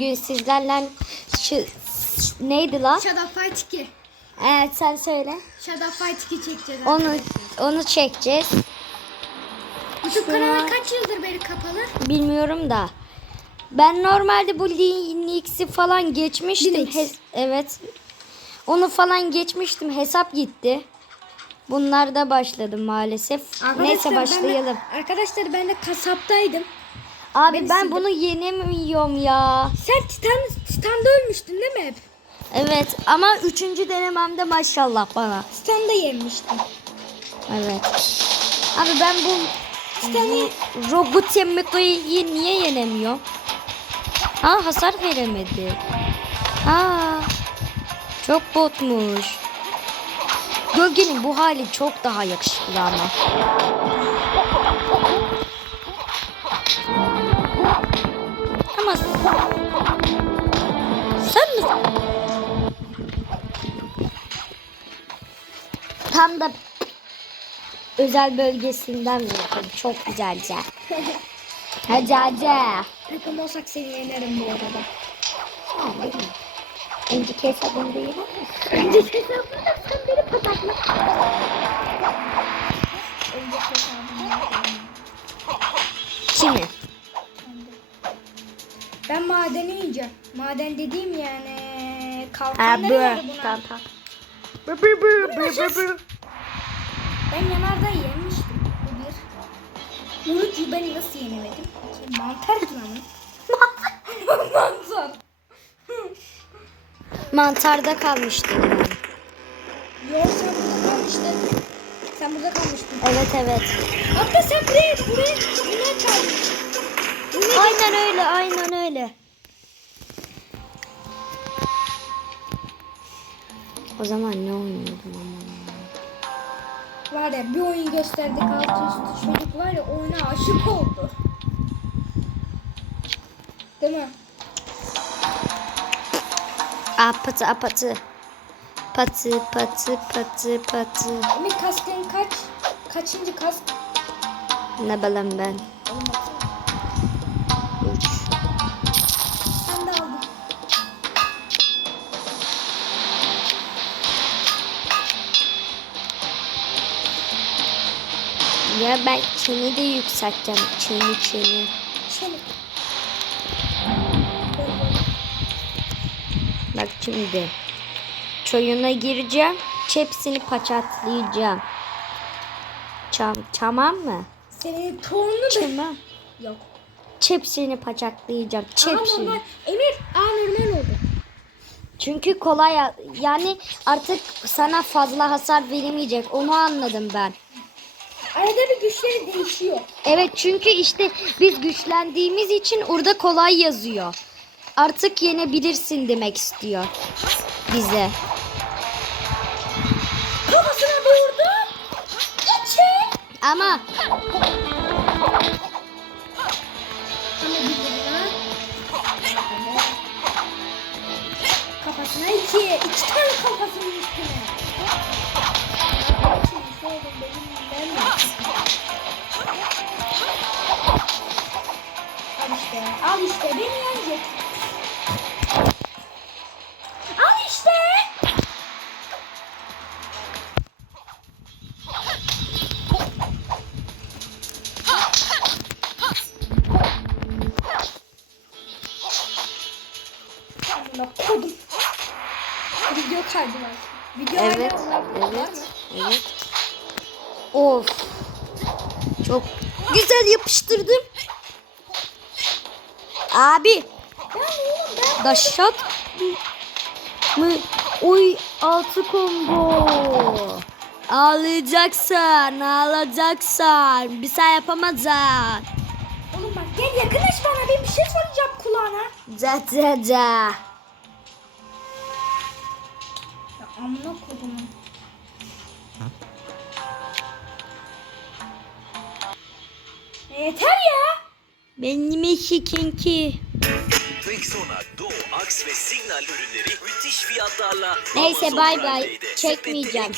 Bugün sizlerle şu neydi lan? Shadow Fight 2. Evet sen söyle. Shadow Fight 2 çekeceğiz. Onu onu çekeceğiz. YouTube kanalı kaç yıldır beri kapalı? Bilmiyorum da. Ben normalde bu Linux'i falan geçmiştim. Linux. He- evet. Onu falan geçmiştim. Hesap gitti. Bunlar da başladı maalesef. Neyse başlayalım. Ben de, arkadaşlar ben de kasaptaydım. Abi beni ben sildim. bunu yenemiyorum ya. Sen Titan, Titan'da ölmüştün değil mi hep? Evet ama üçüncü denememde maşallah bana. Titan'da yenmiştin. Evet. Abi ben bu bu robot yemeği niye yenemiyorum? Ha hasar veremedi. Ha çok botmuş. Gölgenin bu hali çok daha yakışıklı. Ama Tam da özel bölgesinden yapalım? Çok güzel güzel. Hadi hadi. Takım olsak seni yenerim bu arada. Önceki hesabımda yener misin? Önceki hesabında sen beni patakla. Önceki. Kimi? Ben madeni yiyeceğim. Maden dediğim yani Ha kalkan bu. deniyordu buna. Tamam tamam. Bır bır bır bır bır bır. Ben yanarda yemiştim. Bu bir. Bunu ben nasıl yenemedim? Ki Mantar mı lan? Mantar. Mantarda kalmıştı. Yok sen burada kalmıştın. Sen burada kalmıştın. Evet evet. Hatta sen buraya buraya buraya kaldın. Aynen öyle aynen öyle. O zaman ne oynuyordum ama. Var ya bir oyun gösterdik altı üstü çocuk var ya oyuna aşık oldu. Değil mi? Aa patı aa patı. Patı patı patı patı. Emir kaskın kaç? Kaçıncı kask? Ne bileyim ben. Oğlum Ya ben çeni de yükselteceğim. Çeni çeni. Çelik. Bak şimdi. Çoyuna gireceğim. Hepsini paçatlayacağım. Çam, tamam mı? Senin torunu da Tamam. yok. Hepsini paçaklayacağım. Normal. Hepsini. Emir aa normal oldu. Çünkü kolay yani artık sana fazla hasar veremeyecek. Onu anladım ben. Arada bir güçleri değişiyor. Evet çünkü işte biz güçlendiğimiz için orada kolay yazıyor. Artık yenebilirsin demek istiyor bize. Kafasına vurdu. İçi. Ama. Kafasına iki. İki tane kafasının işte. Beni yenecek. Al işte. Kodum. Video kaydı var. Video evet, var evet, evet. Of. Çok güzel yapıştırdım. Abi, daşat mı? Uy, altı combo. Ağlayacaksın, ağlayacaksın. Bir sen yapamayacaksın. oğlum bak gel yakınlaş bana ben bir şey soracağım kulağına. Ca ca ca. Ya amına kodum. Yeter ya. Benim iki kinki. Rexona, Doğu, Aks ve Signal ürünleri müthiş fiyatlarla Neyse, bay bay. Çekmeyeceğim.